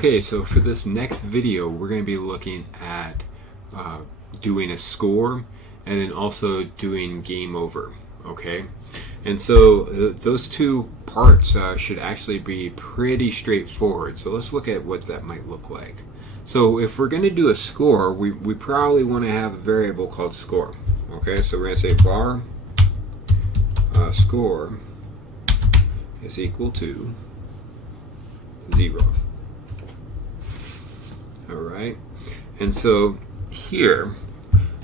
Okay, so for this next video, we're going to be looking at doing a score and then also doing game over. Okay, and so those two parts should actually be pretty straightforward. So let's look at what that might look like. So if we're going to do a score, we probably want to have a variable called score. Okay, so we're going to say var score is equal to 0. Alright, and so here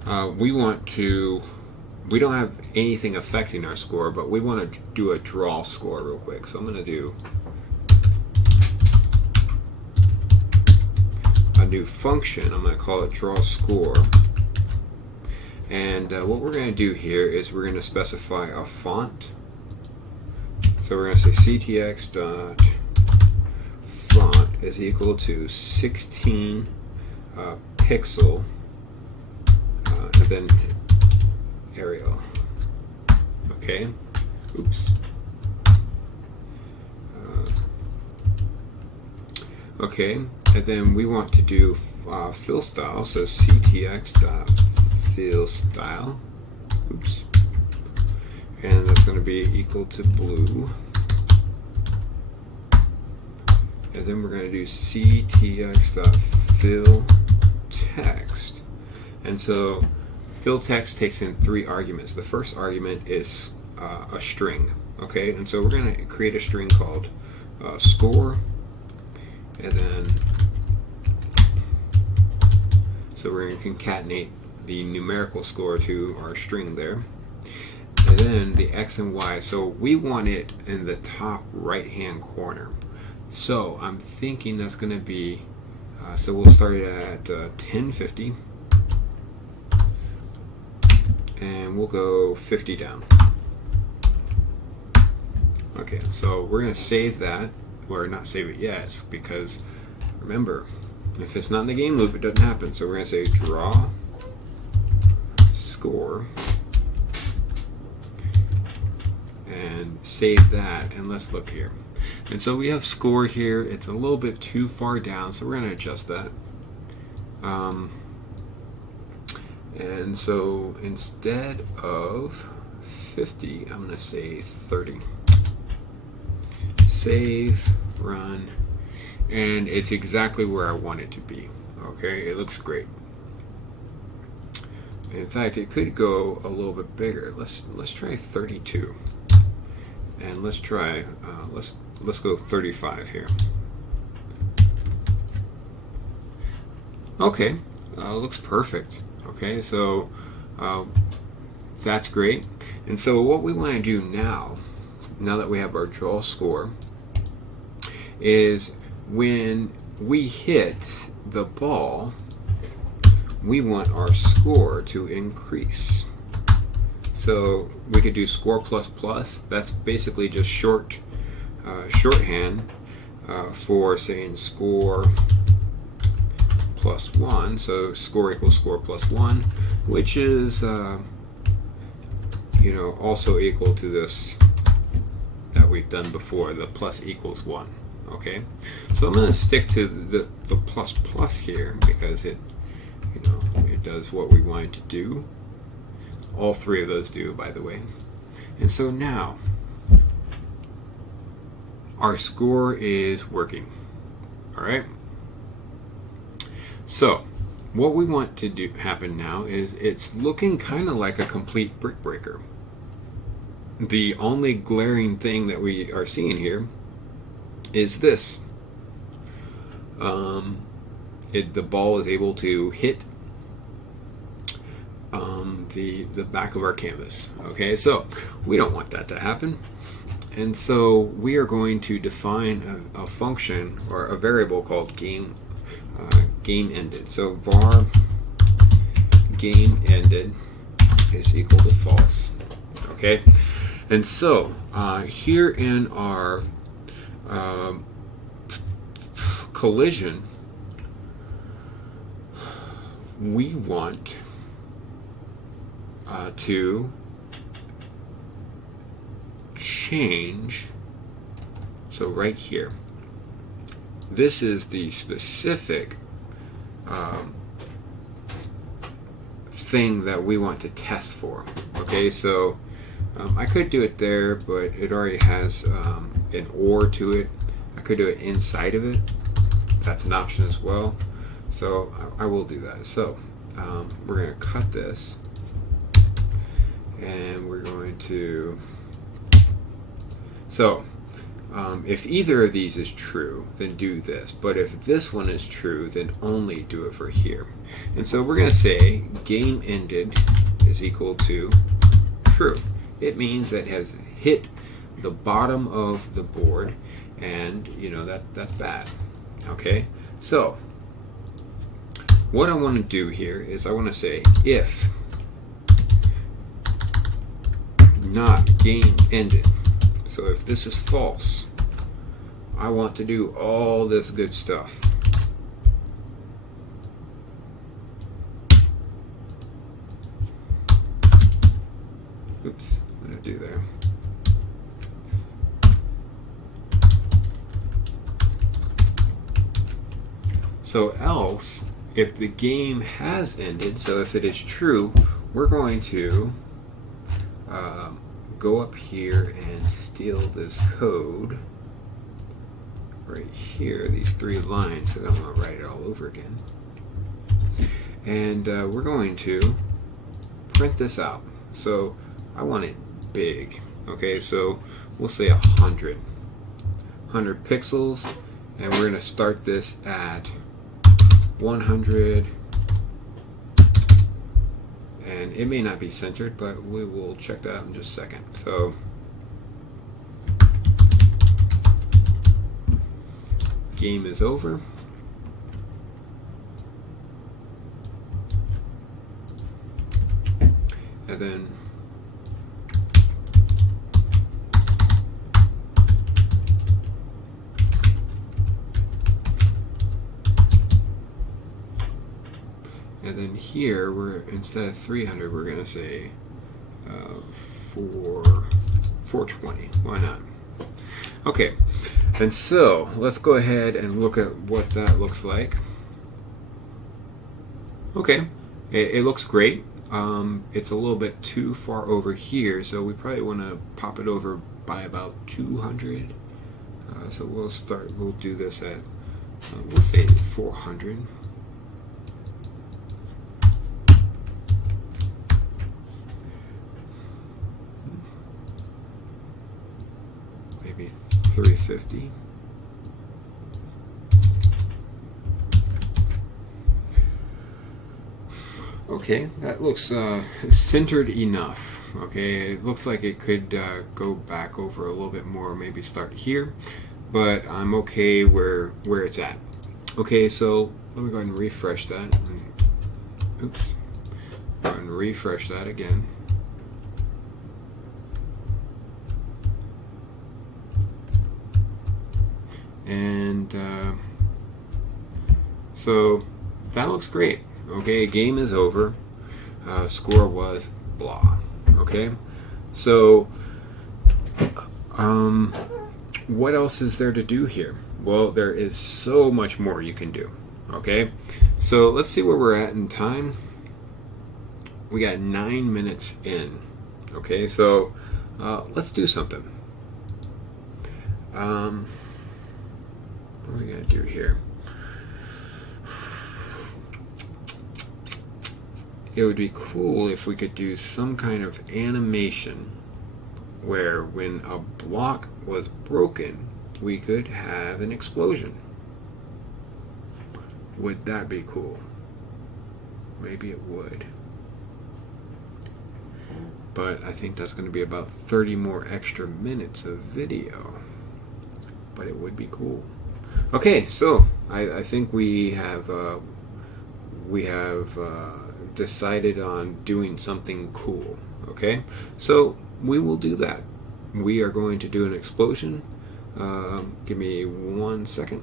we don't have anything affecting our score, but we want to do a draw score real quick. So I'm going to do a new function. I'm going to call it draw score. And what we're going to do here is we're going to specify a font. So we're going to say ctx dot font is equal to 16 pixel and then Arial. Okay. Oops. Okay, and then we want to do fill style. So ctx dot fill style. Oops. And that's going to be equal to blue. And then we're going to do ctx.fill text. And so fill text takes in 3 arguments. The first argument is a string. Okay, and so we're going to create a string called score. And then, so we're going to concatenate the numerical score to our string there. And then the x and y. So we want it in the top right hand corner. So I'm thinking that's going to be, so we'll start it at 1050, and we'll go 50 down. Okay, so we're going to save that, or not save it yet, because remember, if it's not in the game loop, it doesn't happen. So we're going to say draw score, and save that, and let's look here. And so we have score here. It's a little bit too far down, so we're going to adjust that. And so instead of 50, I'm going to say 30. Save, run, and it's exactly where I want it to be. Okay, it looks great. In fact, it could go a little bit bigger. Let's try 32. And let's try, let's go 35 here. Okay, looks perfect. Okay, so that's great. And so what we want to do now that we have our draw score, is when we hit the ball, we want our score to increase. So we could do score plus plus. That's basically just shorthand for saying score plus 1. So score equals score plus 1, which is also equal to this that we've done before, the plus equals 1. Okay, so I'm going to stick to the plus plus here because it does what we want it to do. All 3 of those do, by the way. And so now our score is working. Alright, so what we want to do happen now is it's looking kind of like a complete brick breaker. The only glaring thing that we are seeing here is this. The ball is able to hit the back of our canvas. Okay, so we don't want that to happen, and so we are going to define a function or a variable called game ended. So var game ended is equal to false. Okay, and so here in our collision, we want to change, so right here, this is the specific thing that we want to test for. Okay, so I could do it there, but it already has an OR to it. I could do it inside of it. That's an option as well. So I will do that. So we're going to cut this, and we're going to, so if either of these is true, then do this. But if this one is true, then only do it for here. And so we're going to say game ended is equal to true. It means that it has hit the bottom of the board, and you know that's bad. Okay, so what I want to do here is I want to say if not game ended. So if this is false, I want to do all this good stuff. Oops, what did I do there? So else, if the game has ended, so if it is true, we're going to go up here and steal this code right here, these 3 lines, because I don't want to write it all over again. And we're going to print this out. So I want it big. Okay, so we'll say 100 pixels, and we're going to start this at 100, and it may not be centered, but we will check that out in just a second. So game is over. And then here, we're instead of 300, we're going to say 420. Why not? Okay, and so let's go ahead and look at what that looks like. Okay, it looks great. It's a little bit too far over here, so we probably want to pop it over by about 200. So we'll do this at, we'll say 400. Maybe 350. Okay, that looks centered enough. Okay, it looks like it could go back over a little bit more, maybe start here, but I'm okay where it's at. Okay, so let me go ahead and refresh that. Oops. Go ahead and refresh that again. And so that looks great. Okay, game is over. Score was blah. Okay, so what else is there to do here? Well, there is so much more you can do. Okay, so let's see where we're at in time. We got 9 minutes in. Okay, so let's do something. What are we gonna do here? It would be cool if we could do some kind of animation where when a block was broken, we could have an explosion. Would that be cool? Maybe it would. But I think that's going to be about 30 more extra minutes of video. But it would be cool. Okay, so I think we have decided on doing something cool. Okay, so we will do that. We are going to do an explosion. Give me 1 second.